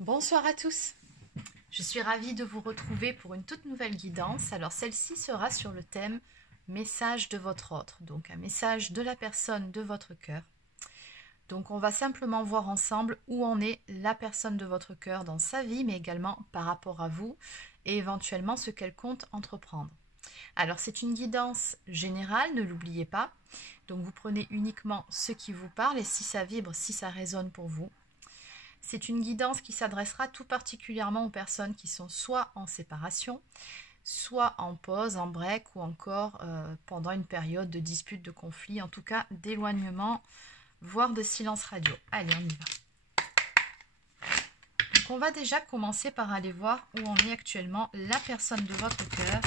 Bonsoir à tous, je suis ravie de vous retrouver pour une toute nouvelle guidance. Alors celle-ci sera sur le thème message de votre autre, donc un message de la personne de votre cœur. Donc on va simplement voir ensemble où en est la personne de votre cœur dans sa vie, mais également par rapport à vous et éventuellement ce qu'elle compte entreprendre. Alors c'est une guidance générale, ne l'oubliez pas. Donc vous prenez uniquement ce qui vous parle et si ça vibre, si ça résonne pour vous. C'est une guidance qui s'adressera tout particulièrement aux personnes qui sont soit en séparation, soit en pause, en break ou encore pendant une période de dispute, de conflit, en tout cas d'éloignement, voire de silence radio. Allez, on y va. Donc on va déjà commencer par aller voir où en est actuellement la personne de votre cœur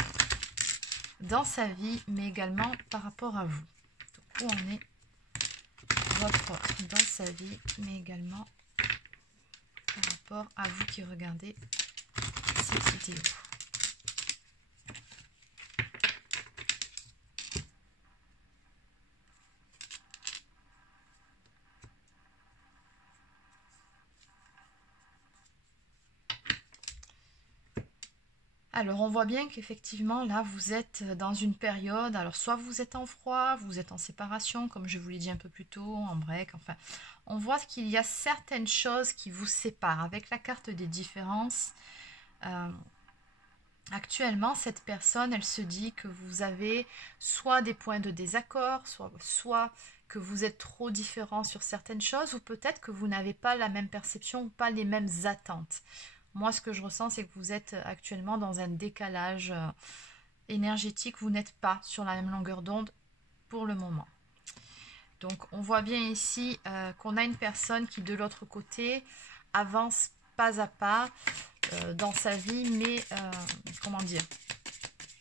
dans sa vie, mais également par rapport à vous. Donc, où en est votre autre dans sa vie, mais également par rapport à vous qui regardez cette vidéo. Alors on voit bien qu'effectivement là vous êtes dans une période, alors soit vous êtes en froid, vous êtes en séparation comme je vous l'ai dit un peu plus tôt, en break, enfin on voit qu'il y a certaines choses qui vous séparent avec la carte des différences. Actuellement cette personne elle se dit que vous avez soit des points de désaccord, soit que vous êtes trop différents sur certaines choses ou peut-être que vous n'avez pas la même perception ou pas les mêmes attentes. Moi, ce que je ressens, c'est que vous êtes actuellement dans un décalage énergétique. Vous n'êtes pas sur la même longueur d'onde pour le moment. Donc, on voit bien ici qu'on a une personne qui, de l'autre côté, avance pas à pas dans sa vie. Mais, comment dire,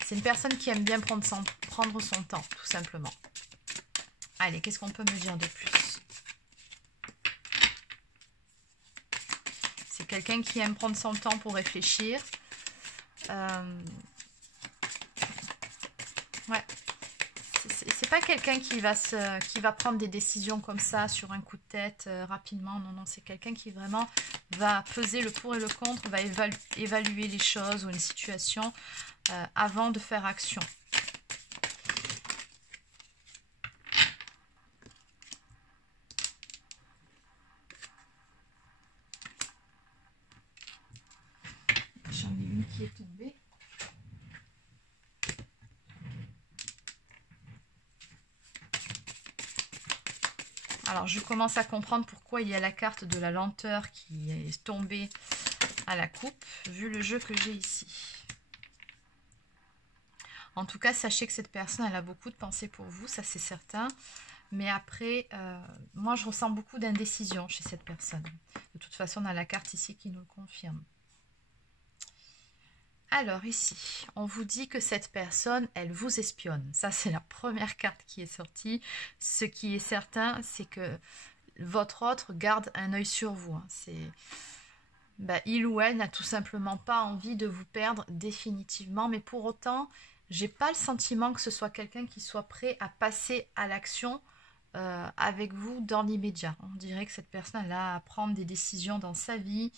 c'est une personne qui aime bien prendre son temps, tout simplement. Allez, qu'est-ce qu'on peut me dire de plus ? Quelqu'un qui aime prendre son temps pour réfléchir. Ouais. C'est pas quelqu'un qui va prendre des décisions comme ça sur un coup de tête rapidement. Non, non, c'est quelqu'un qui vraiment va peser le pour et le contre, va évaluer les choses ou une situation avant de faire action. J'en ai une qui est tombée. Alors, je commence à comprendre pourquoi il y a la carte de la lenteur qui est tombée à la coupe, vu le jeu que j'ai ici. En tout cas, sachez que cette personne, elle a beaucoup de pensées pour vous, ça c'est certain. Mais après, moi, je ressens beaucoup d'indécision chez cette personne. De toute façon, on a la carte ici qui nous le confirme. Alors ici, on vous dit que cette personne, elle vous espionne. Ça, c'est la première carte qui est sortie. Ce qui est certain, c'est que votre autre garde un œil sur vous. Il ou elle n'a tout simplement pas envie de vous perdre définitivement. Mais pour autant, j'ai pas le sentiment que ce soit quelqu'un qui soit prêt à passer à l'action avec vous dans l'immédiat. On dirait que cette personne elle a à prendre des décisions dans sa vie.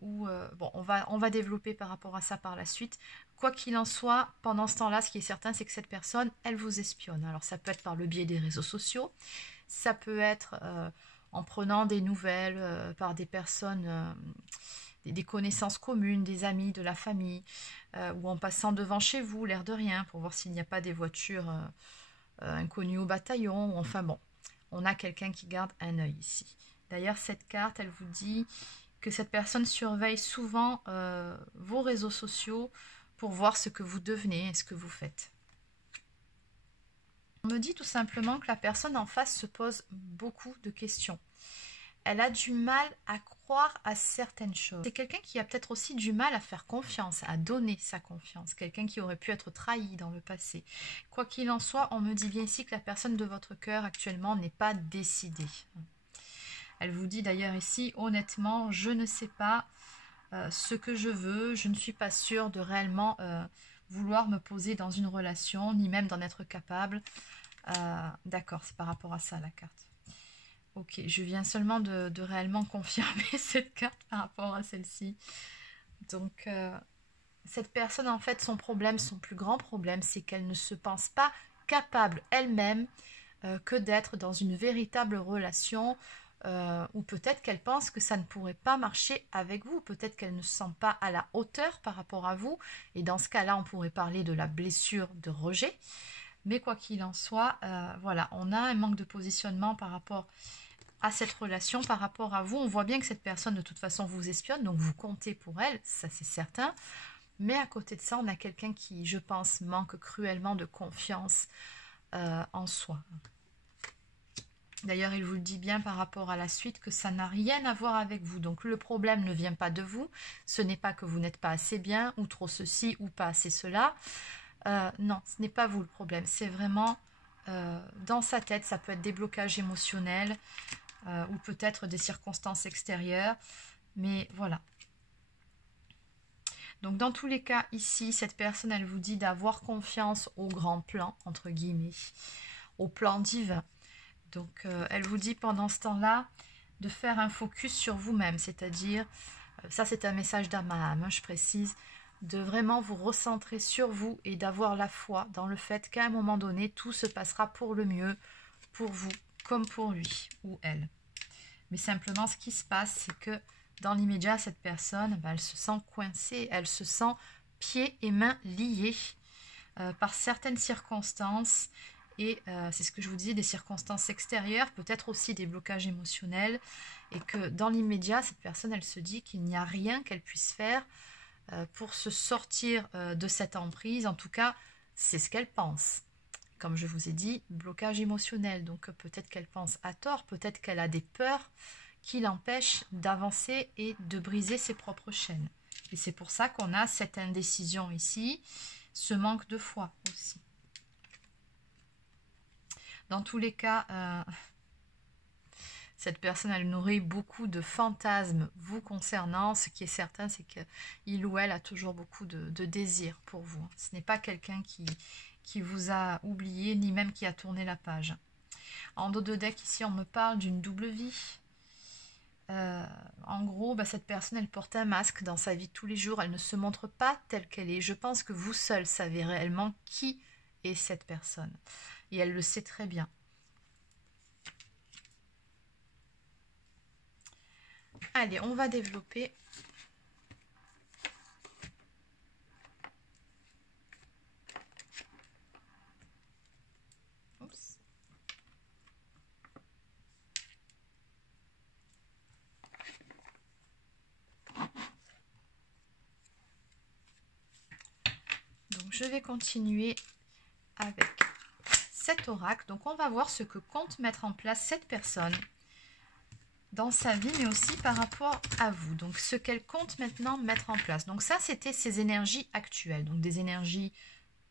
Bon, on va développer par rapport à ça par la suite. Quoi qu'il en soit, pendant ce temps-là, ce qui est certain, c'est que cette personne, elle vous espionne. Alors, ça peut être par le biais des réseaux sociaux, ça peut être en prenant des nouvelles par des personnes, des connaissances communes, des amis, de la famille, ou en passant devant chez vous, l'air de rien, pour voir s'il n'y a pas des voitures inconnues au bataillon. Enfin bon, on a quelqu'un qui garde un œil ici. D'ailleurs, cette carte, elle vous dit que cette personne surveille souvent vos réseaux sociaux pour voir ce que vous devenez et ce que vous faites. On me dit tout simplement que la personne en face se pose beaucoup de questions. Elle a du mal à croire à certaines choses. C'est quelqu'un qui a peut-être aussi du mal à faire confiance, à donner sa confiance. Quelqu'un qui aurait pu être trahi dans le passé. Quoi qu'il en soit, on me dit bien ici que la personne de votre cœur actuellement n'est pas décidée. Elle vous dit d'ailleurs ici, honnêtement, je ne sais pas ce que je veux. Je ne suis pas sûre de réellement vouloir me poser dans une relation, ni même d'en être capable. D'accord, c'est par rapport à ça la carte. Ok, je viens seulement de réellement confirmer cette carte par rapport à celle-ci. Donc, cette personne, en fait, son problème, son plus grand problème, c'est qu'elle ne se pense pas capable elle-même que d'être dans une véritable relation, ou peut-être qu'elle pense que ça ne pourrait pas marcher avec vous, peut-être qu'elle ne se sent pas à la hauteur par rapport à vous, et dans ce cas-là, on pourrait parler de la blessure de rejet. Mais quoi qu'il en soit, voilà, on a un manque de positionnement par rapport à cette relation, par rapport à vous. On voit bien que cette personne, de toute façon, vous espionne, donc vous comptez pour elle, ça c'est certain. Mais à côté de ça, on a quelqu'un qui, je pense, manque cruellement de confiance en soi. D'ailleurs, il vous le dit bien par rapport à la suite que ça n'a rien à voir avec vous. Donc le problème ne vient pas de vous. Ce n'est pas que vous n'êtes pas assez bien, ou trop ceci, ou pas assez cela. Non, ce n'est pas vous le problème. C'est vraiment dans sa tête. Ça peut être des blocages émotionnels ou peut-être des circonstances extérieures. Mais voilà. Donc dans tous les cas, ici, cette personne, elle vous dit d'avoir confiance au grand plan, entre guillemets, au plan divin. Donc elle vous dit pendant ce temps-là de faire un focus sur vous-même, c'est-à-dire, ça c'est un message d'âme à âme, je précise, de vraiment vous recentrer sur vous et d'avoir la foi dans le fait qu'à un moment donné, tout se passera pour le mieux, pour vous comme pour lui ou elle. Mais simplement, ce qui se passe, c'est que dans l'immédiat, cette personne, elle se sent coincée, elle se sent pieds et mains liés par certaines circonstances. Et c'est ce que je vous disais, des circonstances extérieures, peut-être aussi des blocages émotionnels. Et que dans l'immédiat, cette personne, elle se dit qu'il n'y a rien qu'elle puisse faire pour se sortir de cette emprise. En tout cas, c'est ce qu'elle pense. Comme je vous ai dit, blocage émotionnel. Donc peut-être qu'elle pense à tort, peut-être qu'elle a des peurs qui l'empêchent d'avancer et de briser ses propres chaînes. Et c'est pour ça qu'on a cette indécision ici, ce manque de foi aussi. Dans tous les cas, cette personne, elle nourrit beaucoup de fantasmes vous concernant. Ce qui est certain, c'est qu'il ou elle a toujours beaucoup de désirs pour vous. Ce n'est pas quelqu'un qui vous a oublié, ni même qui a tourné la page. En dos de deck, ici, on me parle d'une double vie. En gros, cette personne, elle porte un masque dans sa vie de tous les jours. Elle ne se montre pas telle qu'elle est. Je pense que vous seul savez réellement qui est cette personne. Et elle le sait très bien. Allez, on va développer. Oups. Donc, je vais continuer avec cet oracle. Donc, on va voir ce que compte mettre en place cette personne dans sa vie, mais aussi par rapport à vous. Donc, ce qu'elle compte maintenant mettre en place. Donc, ça, c'était ses énergies actuelles. Donc, des énergies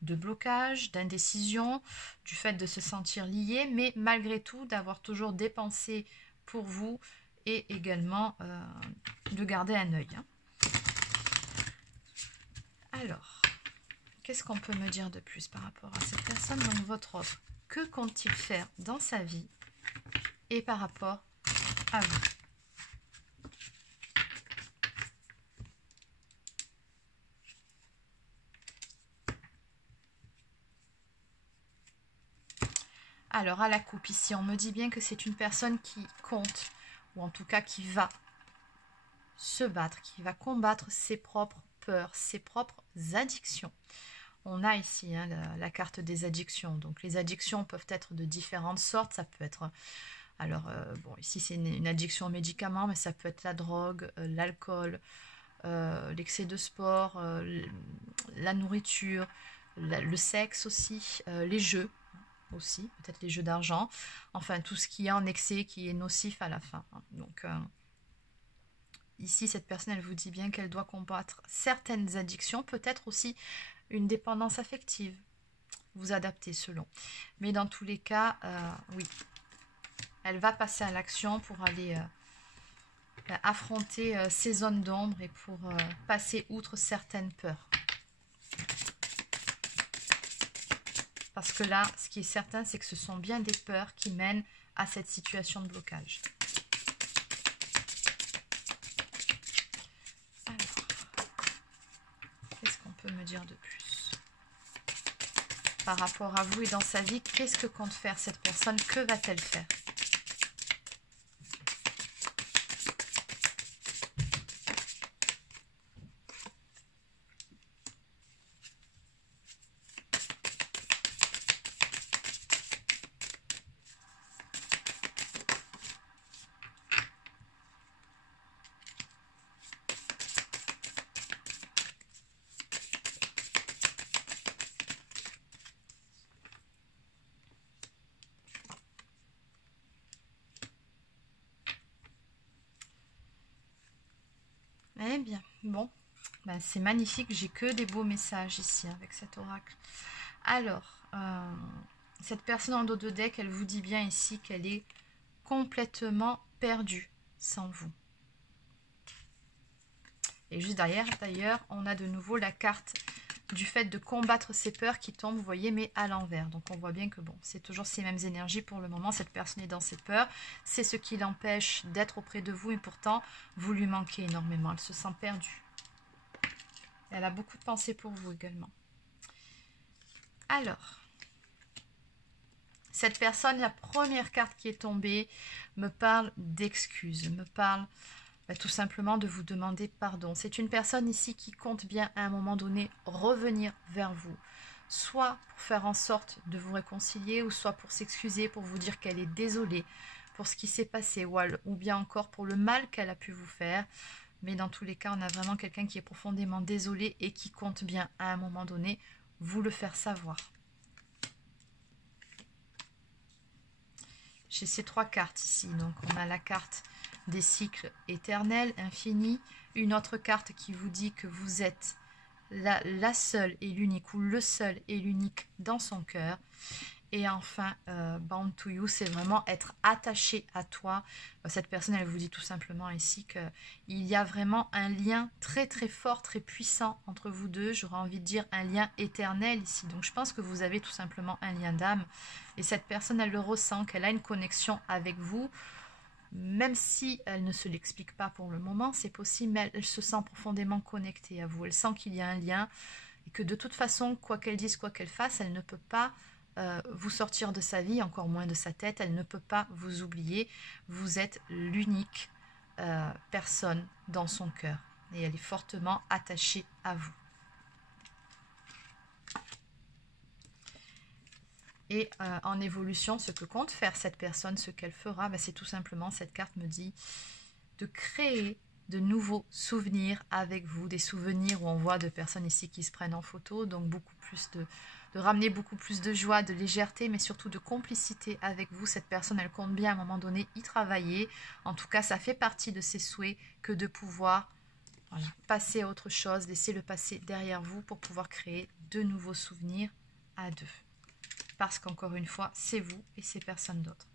de blocage, d'indécision, du fait de se sentir lié, mais malgré tout, d'avoir toujours des pensées pour vous et également de garder un œil. Alors, qu'est-ce qu'on peut me dire de plus par rapport à cette personne? Donc, votre offre, que compte-t-il faire dans sa vie et par rapport à vous? Alors, à la coupe, ici, on me dit bien que c'est une personne qui compte, ou en tout cas qui va se battre, qui va combattre ses propres peurs, ses propres addictions. On a ici la carte des addictions. Donc, les addictions peuvent être de différentes sortes. Ça peut être... Alors, bon, ici, c'est une addiction aux médicaments, mais ça peut être la drogue, l'alcool, l'excès de sport, la nourriture, le sexe aussi, les jeux aussi, peut-être les jeux d'argent, enfin tout ce qui est en excès, qui est nocif à la fin. Donc ici, cette personne, elle vous dit bien qu'elle doit combattre certaines addictions, peut-être aussi une dépendance affective, vous adapter selon. Mais dans tous les cas, oui, elle va passer à l'action pour aller affronter ces zones d'ombre et pour passer outre certaines peurs. Parce que là, ce qui est certain, c'est que ce sont bien des peurs qui mènent à cette situation de blocage. Alors, qu'est-ce qu'on peut me dire de plus par rapport à vous et dans sa vie? Qu'est-ce que compte faire cette personne? Que va-t-elle faire? Eh bien, bon, ben, c'est magnifique, j'ai que des beaux messages ici avec cet oracle. Alors, cette personne en dos de deck, elle vous dit bien ici qu'elle est complètement perdue sans vous. Et juste derrière, d'ailleurs, on a de nouveau la carte du fait de combattre ses peurs qui tombe, vous voyez, mais à l'envers. Donc on voit bien que bon, c'est toujours ces mêmes énergies pour le moment. Cette personne est dans ses peurs, c'est ce qui l'empêche d'être auprès de vous et pourtant, vous lui manquez énormément. Elle se sent perdue. Elle a beaucoup de pensées pour vous également. Alors, cette personne, la première carte qui est tombée, me parle d'excuses, me parle tout simplement de vous demander pardon. C'est une personne ici qui compte bien à un moment donné revenir vers vous. Soit pour faire en sorte de vous réconcilier, ou soit pour s'excuser, pour vous dire qu'elle est désolée pour ce qui s'est passé, ou bien encore pour le mal qu'elle a pu vous faire. Mais dans tous les cas, on a vraiment quelqu'un qui est profondément désolé et qui compte bien à un moment donné vous le faire savoir. J'ai ces trois cartes ici. Donc on a la carte des cycles éternels, infinis. Une autre carte qui vous dit que vous êtes la seule et l'unique, ou le seul et l'unique dans son cœur. Et enfin, Bound to You, c'est vraiment être attaché à toi. Cette personne, elle vous dit tout simplement ici qu'il y a vraiment un lien très très fort, très puissant entre vous deux. J'aurais envie de dire un lien éternel ici. Donc je pense que vous avez tout simplement un lien d'âme. Et cette personne, elle le ressent, qu'elle a une connexion avec vous. Même si elle ne se l'explique pas pour le moment, c'est possible, mais elle se sent profondément connectée à vous. Elle sent qu'il y a un lien et que de toute façon, quoi qu'elle dise, quoi qu'elle fasse, elle ne peut pas vous sortir de sa vie, encore moins de sa tête. Elle ne peut pas vous oublier. Vous êtes l'unique personne dans son cœur et elle est fortement attachée à vous. Et en évolution, ce que compte faire cette personne, ce qu'elle fera, c'est tout simplement, cette carte me dit, de créer de nouveaux souvenirs avec vous, des souvenirs où on voit de personnes ici qui se prennent en photo, donc beaucoup plus de ramener beaucoup plus de joie, de légèreté, mais surtout de complicité avec vous. Cette personne, elle compte bien à un moment donné y travailler. En tout cas, ça fait partie de ses souhaits que de pouvoir passer à autre chose, laisser le passé derrière vous pour pouvoir créer de nouveaux souvenirs à deux. Parce qu'encore une fois, c'est vous et c'est personne d'autre.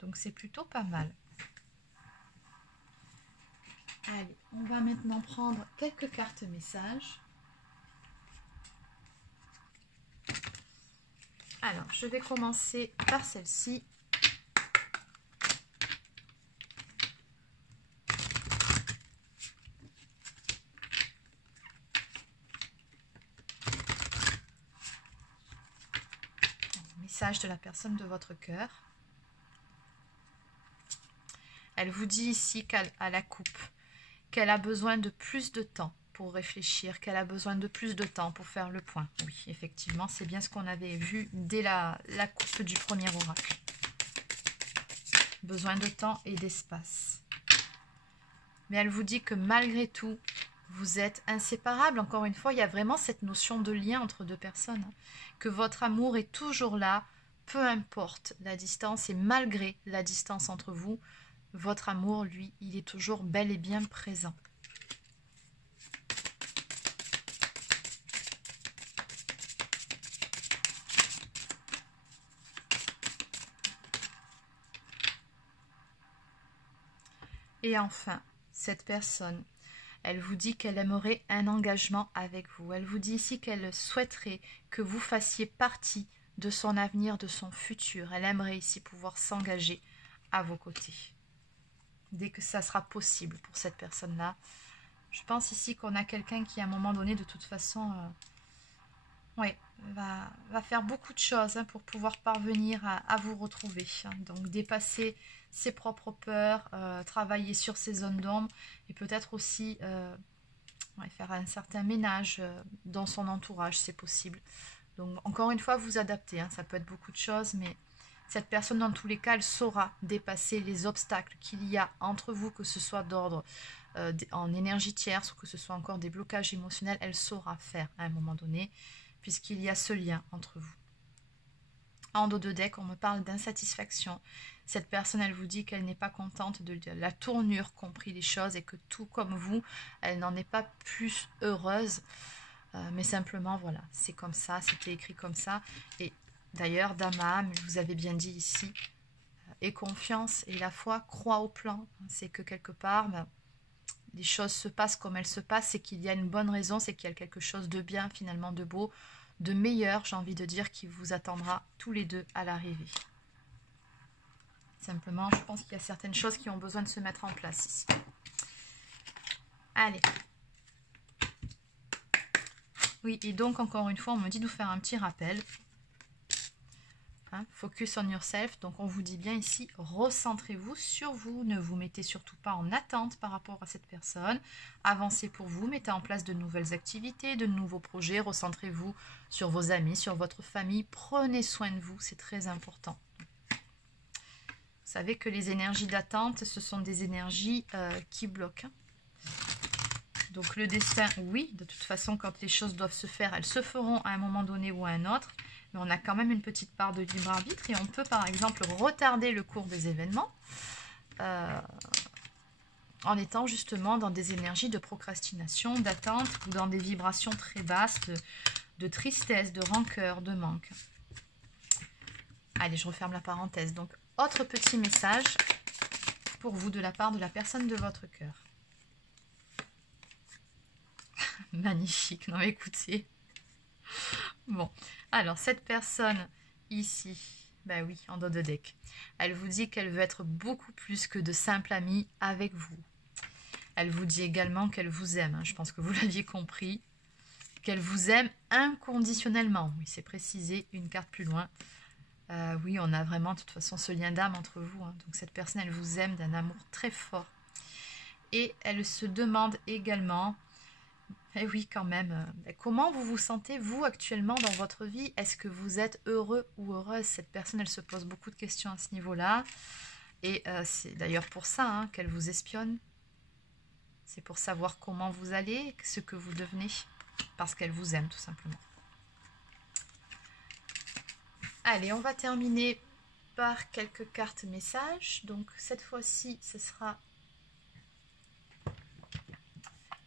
Donc c'est plutôt pas mal. Allez, on va maintenant prendre quelques cartes messages. Alors, je vais commencer par celle-ci. Message de la personne de votre cœur. Elle vous dit ici qu'à la coupe, qu'elle a besoin de plus de temps pour réfléchir, qu'elle a besoin de plus de temps pour faire le point. Oui, effectivement, c'est bien ce qu'on avait vu dès la coupe du premier oracle. Besoin de temps et d'espace. Mais elle vous dit que malgré tout, vous êtes inséparables. Encore une fois, il y a vraiment cette notion de lien entre deux personnes. Que votre amour est toujours là, peu importe la distance. Et malgré la distance entre vous, votre amour, lui, il est toujours bel et bien présent. Et enfin, cette personne, elle vous dit qu'elle aimerait un engagement avec vous. Elle vous dit ici qu'elle souhaiterait que vous fassiez partie de son avenir, de son futur. Elle aimerait ici pouvoir s'engager à vos côtés. Dès que ça sera possible pour cette personne-là. Je pense ici qu'on a quelqu'un qui, à un moment donné, de toute façon, ouais, va faire beaucoup de choses hein, pour pouvoir parvenir à vous retrouver. Hein. Donc, dépasser ses propres peurs, travailler sur ses zones d'ombre et peut-être aussi faire un certain ménage dans son entourage, c'est possible. Donc, encore une fois, vous adaptez. Hein, ça peut être beaucoup de choses, mais cette personne, dans tous les cas, elle saura dépasser les obstacles qu'il y a entre vous, que ce soit d'ordre en énergie tierce ou que ce soit encore des blocages émotionnels. Elle saura faire à un moment donné, puisqu'il y a ce lien entre vous. En dos de deck, on me parle d'insatisfaction. Cette personne, elle vous dit qu'elle n'est pas contente de la tournure qu'ont pris les choses et que tout comme vous, elle n'en est pas plus heureuse. Mais simplement, voilà, c'est comme ça, c'était écrit comme ça. Et d'ailleurs, Dama, vous avez bien dit ici, aie confiance et la foi, croit au plan. C'est que quelque part, les choses se passent comme elles se passent, c'est qu'il y a une bonne raison, c'est qu'il y a quelque chose de bien, finalement, de beau, de meilleur, j'ai envie de dire, qui vous attendra tous les deux à l'arrivée. Simplement, je pense qu'il y a certaines choses qui ont besoin de se mettre en place ici. Allez. Oui, et donc, encore une fois, on me dit de vous faire un petit rappel. Hein, focus on yourself. Donc, on vous dit bien ici, recentrez-vous sur vous. Ne vous mettez surtout pas en attente par rapport à cette personne. Avancez pour vous, mettez en place de nouvelles activités, de nouveaux projets. Recentrez-vous sur vos amis, sur votre famille. Prenez soin de vous, c'est très important. Vous savez que les énergies d'attente, ce sont des énergies qui bloquent. Donc le destin, oui, de toute façon, quand les choses doivent se faire, elles se feront à un moment donné ou à un autre. Mais on a quand même une petite part de libre arbitre et on peut par exemple retarder le cours des événements en étant justement dans des énergies de procrastination, d'attente ou dans des vibrations très basses de tristesse, de rancœur, de manque. Allez, je referme la parenthèse. Donc, autre petit message pour vous de la part de la personne de votre cœur. Magnifique, non mais écoutez. Bon, alors cette personne ici, bah oui, en dos de deck, elle vous dit qu'elle veut être beaucoup plus que de simples amis avec vous. Elle vous dit également qu'elle vous aime, hein, je pense que vous l'aviez compris, qu'elle vous aime inconditionnellement. Oui, c'est précisé, une carte plus loin. Oui, on a vraiment de toute façon ce lien d'âme entre vous. Hein. Donc cette personne, elle vous aime d'un amour très fort. Et elle se demande également, eh oui quand même, comment vous vous sentez vous actuellement dans votre vie? Est-ce que vous êtes heureux ou heureuse? Cette personne, elle se pose beaucoup de questions à ce niveau-là. Et c'est d'ailleurs pour ça hein, qu'elle vous espionne. C'est pour savoir comment vous allez, ce que vous devenez. Parce qu'elle vous aime tout simplement. Allez, on va terminer par quelques cartes messages. Donc cette fois-ci, ce sera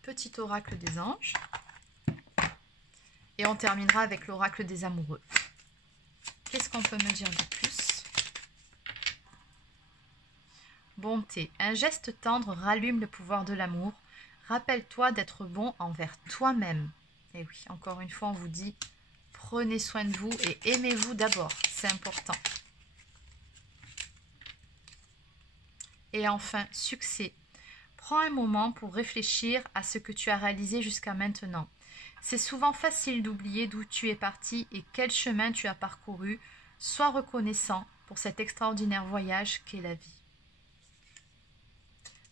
petit oracle des anges. Et on terminera avec l'oracle des amoureux. Qu'est-ce qu'on peut me dire de plus? Bonté. Un geste tendre rallume le pouvoir de l'amour. Rappelle-toi d'être bon envers toi-même. Et oui, encore une fois, on vous dit, prenez soin de vous et aimez-vous d'abord. C'est important. Et enfin, succès. Prends un moment pour réfléchir à ce que tu as réalisé jusqu'à maintenant. C'est souvent facile d'oublier d'où tu es parti et quel chemin tu as parcouru. Sois reconnaissant pour cet extraordinaire voyage qu'est la vie.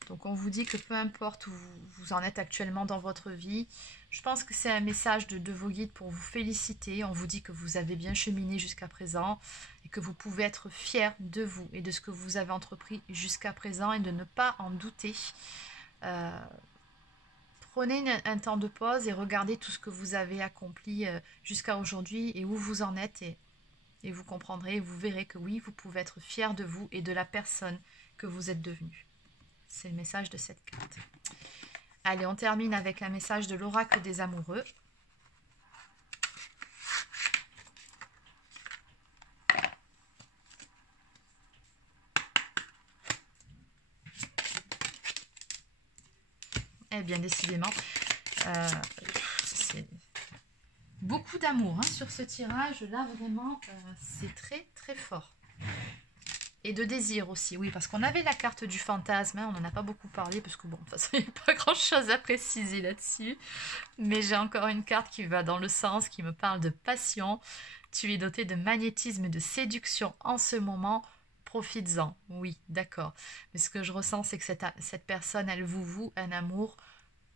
Donc on vous dit que peu importe où vous en êtes actuellement dans votre vie, je pense que c'est un message de vos guides pour vous féliciter. On vous dit que vous avez bien cheminé jusqu'à présent et que vous pouvez être fiers de vous et de ce que vous avez entrepris jusqu'à présent et de ne pas en douter. Prenez un temps de pause et regardez tout ce que vous avez accompli jusqu'à aujourd'hui et où vous en êtes et vous comprendrez, vous verrez que oui, vous pouvez être fiers de vous et de la personne que vous êtes devenue. C'est le message de cette carte. Allez, on termine avec un message de l'oracle des amoureux. Eh bien, décidément, Beaucoup d'amour hein, sur ce tirage. Là, vraiment, c'est très, très fort. Et de désir aussi, oui, parce qu'on avait la carte du fantasme, hein, on n'en a pas beaucoup parlé, parce que bon, de toute façon, il n'y a pas grand-chose à préciser là-dessus. Mais j'ai encore une carte qui va dans le sens, qui me parle de passion. Tu es doté de magnétisme et de séduction en ce moment, profites-en. Oui, d'accord. Mais ce que je ressens, c'est que cette personne, elle vous voue un amour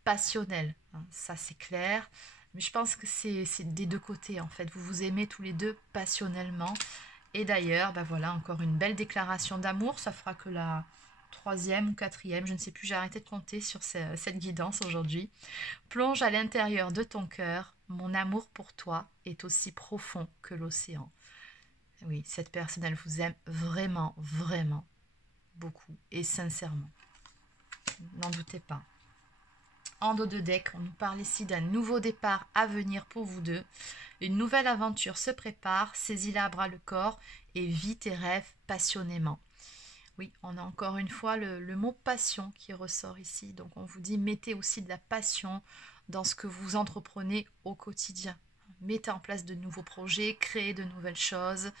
passionnel. Hein, ça, c'est clair. Mais je pense que c'est des deux côtés, en fait. Vous vous aimez tous les deux passionnellement. Et d'ailleurs, ben voilà, encore une belle déclaration d'amour. Ça fera que la 3e ou 4e, je ne sais plus, j'ai arrêté de compter sur cette guidance aujourd'hui. Plonge à l'intérieur de ton cœur. Mon amour pour toi est aussi profond que l'océan. Oui, cette personne, elle vous aime vraiment, vraiment beaucoup et sincèrement. N'en doutez pas. En dos de deck, on nous parle ici d'un nouveau départ à venir pour vous deux. Une nouvelle aventure se prépare, saisis-la à bras le corps et vis tes rêves passionnément. Oui, on a encore une fois le mot passion qui ressort ici. Donc on vous dit, mettez aussi de la passion dans ce que vous entreprenez au quotidien. Mettez en place de nouveaux projets, créez de nouvelles choses.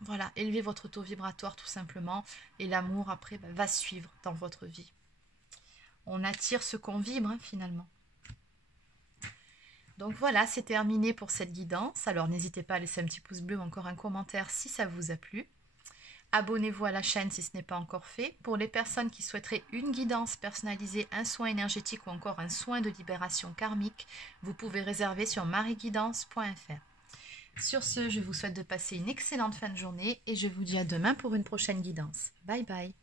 Voilà, élevez votre taux vibratoire tout simplement. Et l'amour après va suivre dans votre vie. On attire ce qu'on vibre hein, finalement. Donc voilà, c'est terminé pour cette guidance. Alors n'hésitez pas à laisser un petit pouce bleu ou encore un commentaire si ça vous a plu. Abonnez-vous à la chaîne si ce n'est pas encore fait. Pour les personnes qui souhaiteraient une guidance personnalisée, un soin énergétique ou encore un soin de libération karmique, vous pouvez réserver sur marieguidance.fr. Sur ce, je vous souhaite de passer une excellente fin de journée et je vous dis à demain pour une prochaine guidance. Bye bye.